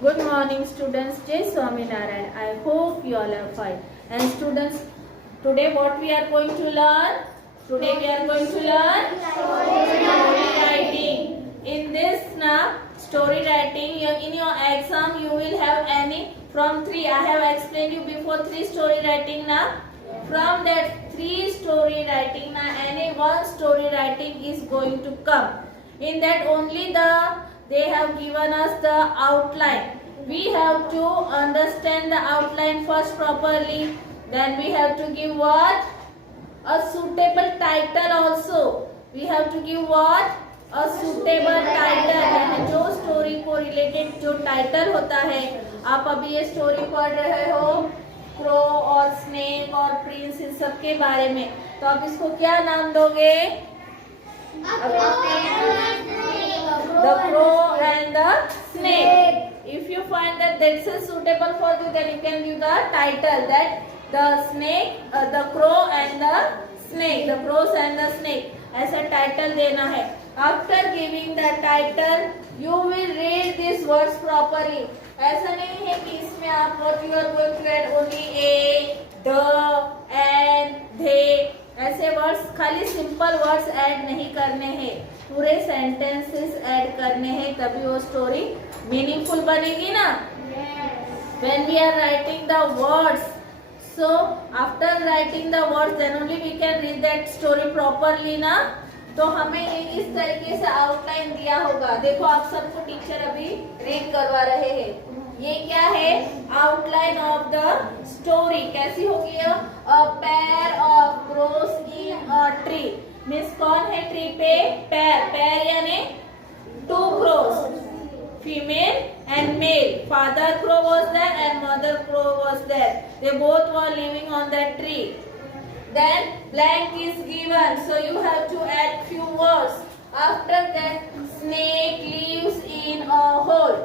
Good morning, students. Jai Swaminarayan. I hope you all are fine. And students, today what we are going to learn? Today we are going to learn story writing. In this story writing, in your exam you will have any from three. I have explained you before three story writing From that three story writing any one story writing is going to come. In that only they have given us the outline. We have to understand the outline first properly. Then we have to give what? A suitable title also. We have to give what? A suitable title. यानी जो story को related जो title होता है, आप अभी ये story पढ़ रहे हो क्रो और स्नेक और प्रिंस इन सब के बारे में, तो आप इसको क्या नाम दोगे? The crow and the snake. If you find that that's suitable for you, then you can give the title that the snake, the crow and the snake, the crows and the snake. ऐसा title देना है. After giving the title, you will read these words properly. ऐसा नहीं है कि इसमें आप what you are going to add only a, the, and, they. ऐसे वर्ड्स खाली सिंपल वर्ड्स ऐड नहीं करने हैं, पूरे सेंटेंसेस ऐड करने हैं, तभी वो स्टोरी मीनिंगफुल बनेगी ना. When we are writing the words, so after writing the words then only we can read that story properly ना. तो हमें इस तरीके से आउटलाइन दिया होगा. देखो आप सबको टीचर अभी रीड करवा रहे हैं. ये क्या है? Outline of the story. कैसी होगी? A pair of crows in a tree. Means कौन है ट्री पे? पेयर. पेयर यानी two crows, female and male. Father crow was there and mother crow was there. They both were living on that tree. Then blank is given, so you have to add few words. After that, snake lives in a hole.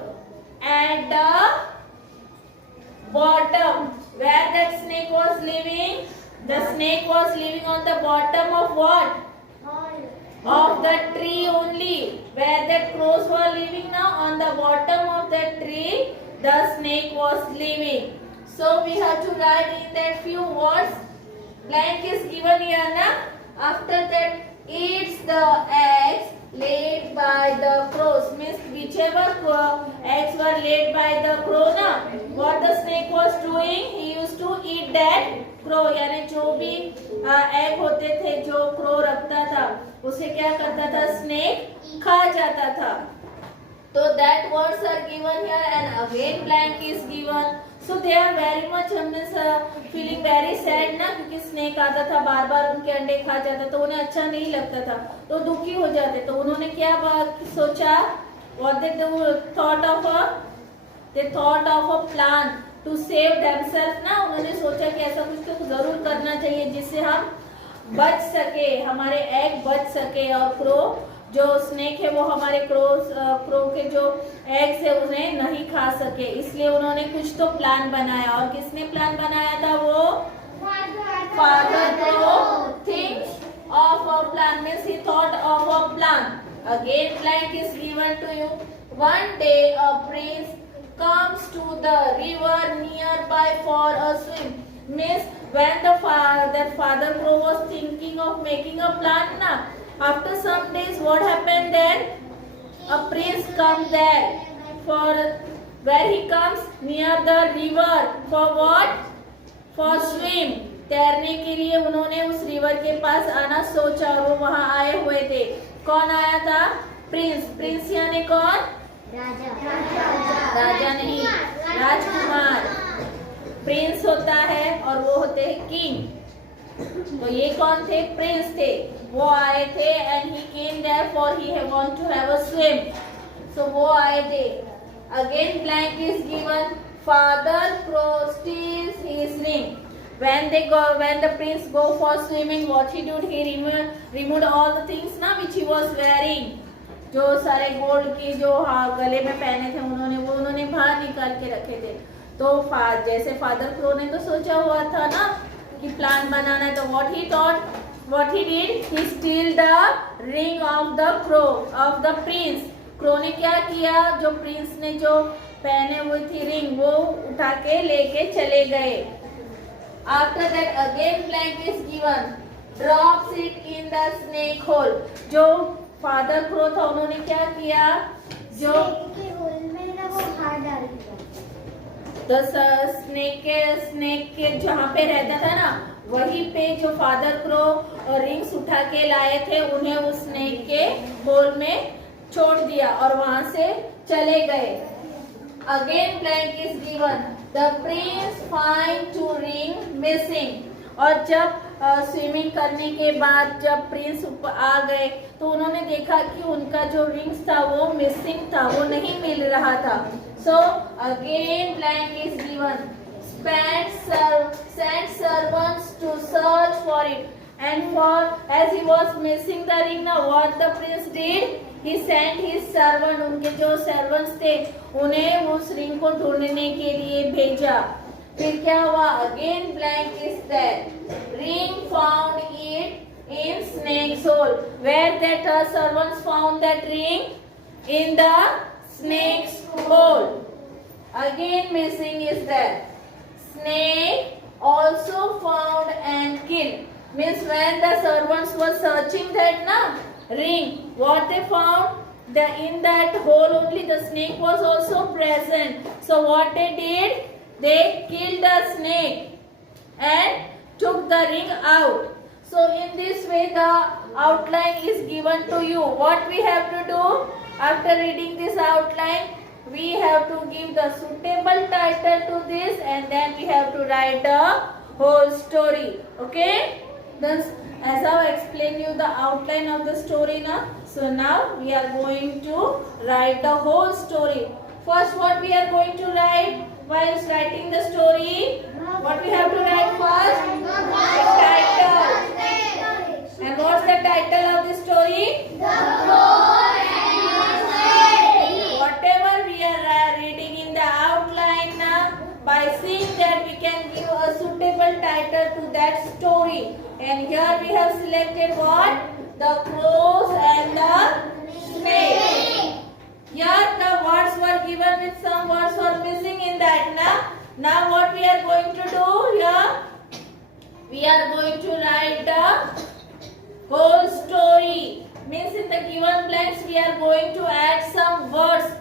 At the bottom, where that snake was living, the snake was living on the bottom of what? Of the tree only. Where that crows were living now, on the bottom of that tree, the snake was living. So we have to write in that few words. Blank is given here na. After that, eats the eggs laid by the crows. Means whichever eggs were laid by the crow na, what the snake was doing, he used to eat that crow. यानी जो भी egg होते थे जो crow रखता था, उसे क्या करता था? snake खा जाता था. So that words are given here and again blank is given. So they are very much feeling very sad ना, क्योंकि स्नेक आता था बार बार उनके अंडे खा जाता, तो उन्हें अच्छा नहीं लगता था, तो दुखी हो जाते. तो उन्होंने क्या सोचा? What they thought of a plan to save themselves ना. उन्होंने सोचा कि ऐसा कुछ तो जरूर करना चाहिए जिससे हम बच सके, हमारे एग बच सके और क्रो जो स्नेक है वो हमारे क्रो के जो एग्स है उन्हें नहीं खा सके. इसलिए उन्होंने कुछ तो प्लान बनाया. और किसने प्लान बनाया था? वो father crow thinks of a plan. Means he thought of a plan. Again blank is given to you. One day a prince comes to the river nearby for a swim. Means when that father crow was thinking of making a plan na, after some days what happened then? A prince comes there for where he comes near the river for what? For swim. तैरने के लिए उन्होंने उस river के पास आना सोचा और वो वहां आए हुए थे. कौन आया था? प्रिंस. प्रिंस यानी कौन? राजा नहीं, राजकुमार. प्रिंस होता है और वो होते हैं किंग. तो ये कौन थे? प्रिंस थे. वो आए थे and he came there for he want to have a swim. So वो आए थे. Again blank is given. Father crow steals his ring. When the prince go for swimming, what he did? He removed all the things ना which he was wearing. जो सारे gold की जो गले में पहने थे उन्होंने बाहर निकाल के रखे थे. तो जैसे फादर क्रो ने तो सोचा हुआ था ना कि प्लान बनाना है, तो what he did, he steal the ring of the crow of the prince. Crow ने क्या किया? जो प्रिंस ने जो पहने हुई थी रिंग, वो उठा के लेके चले गए. After that again blank is given. Drops it in the snake hole. जो फादर क्रो था उन्होंने क्या किया, जो के होल में ना वो हाथ डाल दिया. स्नेक के जहाँ पे रहता था ना, वहीं पे जो फादर क्रो रिंग्स उठा के लाए थे उन्हें उस स्नेक के होल में छोड़ दिया और वहां से चले गए. Again blank is given. The prince find to ring missing. और जब स्विमिंग करने के बाद जब प्रिंस आ गए तो उन्होंने देखा कि उनका जो रिंग्स था वो मिसिंग था, वो नहीं मिल रहा था. So again blank is given. sent servants to search for it, and for as he was missing the ring, now what the prince did, he sent his servant, उनके जो servants थे उन्हें उस रिंग को ढूंढने के लिए भेजा. फिर क्या हुआ, again blank is there. Ring found it in snake's hole. Where that servants found that ring? In the snake's hole. Again missing is there. Snake also found and killed. Means when the servants were searching that ring, what they found? In that hole only the snake was also present. So what they did? They killed the snake and took the ring out. So in this way the outline is given to you. What we have to do after reading this outline? We have to give the suitable title to this, and then we have to write the whole story. Okay? Then as I explain you the outline of the story now. So now we are going to write the whole story. First, what we are going to write while writing the story? What we have to write first? The title. And what's the title of the story? The Crow and the Snake. Whatever we are reading in the outline now, by seeing that we can give a suitable title to that story. And here we have selected what? The crows and the snake. Here the words were given with some words were missing in that. Now what we are going to do here? We are going to write the whole story. Means in the given blanks we are going to add some words.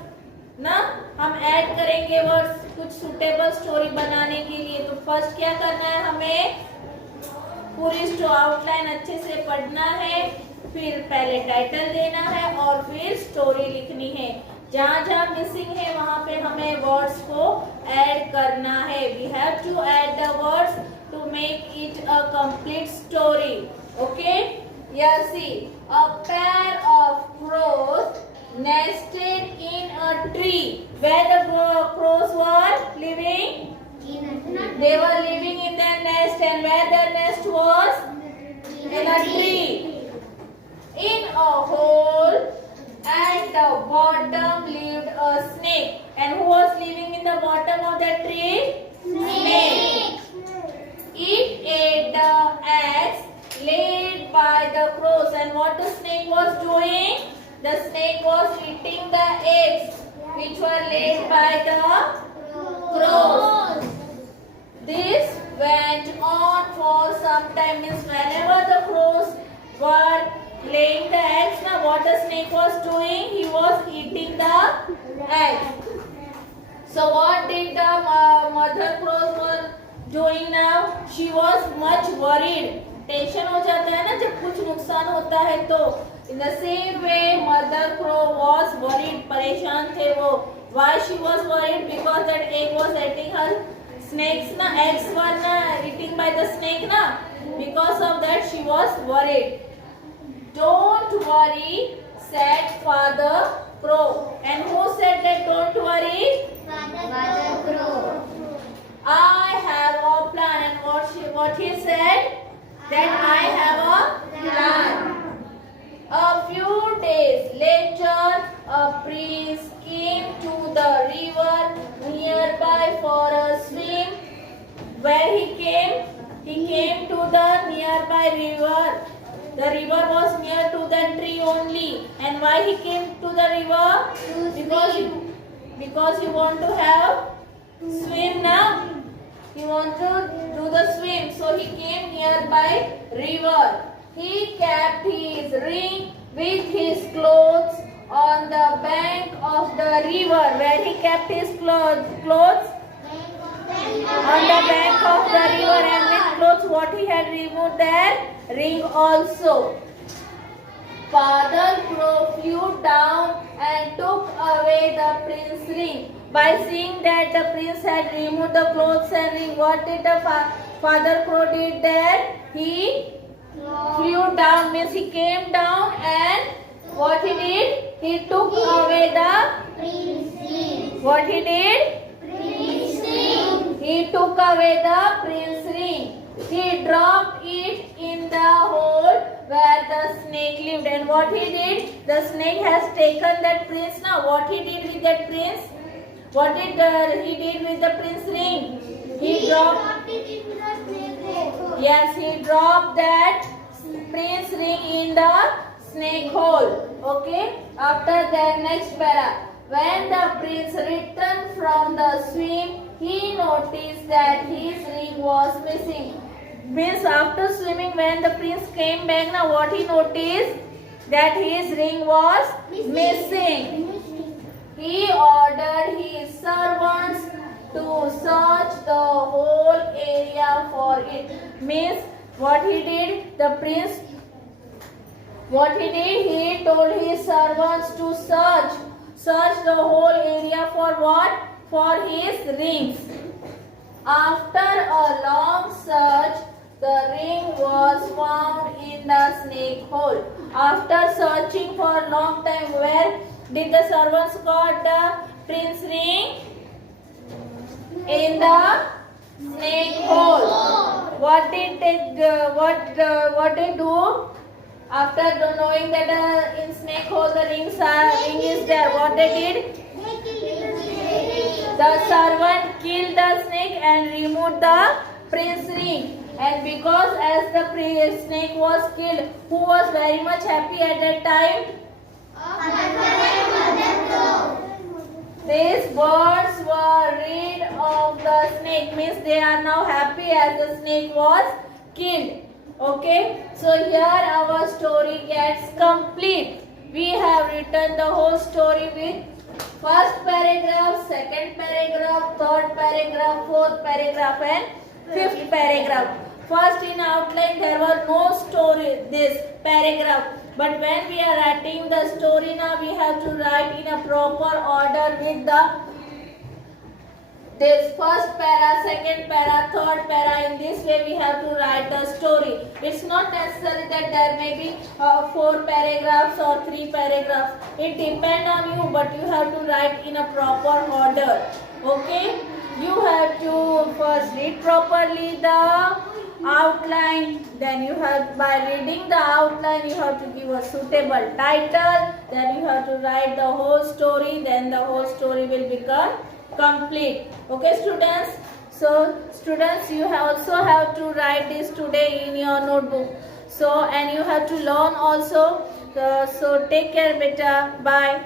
ना हम add करेंगे words कुछ suitable story बनाने के लिए. तो first क्या करना है, हमें पूरी आउटलाइन अच्छे से पढ़ना है, फिर पहले टाइटल देना है और फिर स्टोरी लिखनी है. जहाँ जहाँ मिसिंग है वहाँ पे हमें वर्ड्स को ऐड करना है. We have to add the words to make it a complete story. Okay, yes, see a pair of crows nested in a tree. Where the crows were living? They were living in their nest, and where their nest was? In a tree. In a hole at the bottom lived a snake. And who was living in the bottom of the tree? Snake. It ate the eggs laid by the crows. And what the snake was doing? The snake was eating the eggs which were laid by the crows. This went on for some time. Means whenever the crows were laying the eggs, now what the snake was doing? He was eating the eggs. So what did the mother crows were doing now? She was much worried. Tension हो जाता है ना जब कुछ नुकसान होता है तो. In the same way, mother crow was worried. परेशान थे वो. Why she was worried? Because that egg was eating her snakes na. Eggs were eating by the snake na. Because of that she was worried. Don't worry, said Father Crow. And who said that don't worry? Father Crow. I have a plan. And what he said? That I have a plan. A few days later, a prince came to the river nearby for a swim. Where he came? He came to the nearby river. The river was near to the tree only. And why he came to the river? To Because swim. because he want to have swim now. He want to do the swim, so he came nearby river. He kept his ring with his clothes on the bank of the river. Where he kept his clothes on the bank of the river, and with clothes what he had removed their ring also. Father Crow flew down and took away the prince's ring. By seeing that the prince had removed the clothes and ring, what did the Father Crow did there? He flew down, means he came down, and what he did? He took away the, what he did? He took away the prince's ring. He dropped it in the hole where the snake lived. And what he did? The snake has taken that prince. Now what he did with that prince? What did he did with the prince ring? He dropped it into the snake hole. Yes, he dropped that prince ring in the snake hole. Okay. After that, next para. When the prince returned from the swim, he noticed that his ring was missing. Means after swimming, when the prince came back, now what he noticed? That his ring was missing. He ordered his servants to search the whole area for it. Means what he did? The prince, what he did? He told his servants to search the whole area for what? For his rings. After a long search, the ring was found in the snake hole. After searching for a long time, where did the servants got the prince ring? In the snake hole. What did they do? After knowing that in snake hole the ring is there, what they did? The servant killed the snake and removed the prince ring. And because as the snake was killed, who was very much happy at that time? These birds were rid of the snake, means they are now happy as the snake was killed. Okay, so here our story gets complete. We have written the whole story with first paragraph, second paragraph, third paragraph, fourth paragraph and fifth paragraph. First in outline there were no story this paragraph. But when we are writing the story now, we have to write in a proper order with this first para, second para, third para. In this way we have to write the story. It's not necessary that there may be 4 paragraphs or 3 paragraphs. It depends on you, but you have to write in a proper order. Okay? You have to first read properly the outline, then you have, by reading the outline, you have to give a suitable title, then you have to write the whole story, then the whole story will become complete. Okay students, so students, you also have to write this today in your notebook, so and you have to learn also. So take care beta, bye.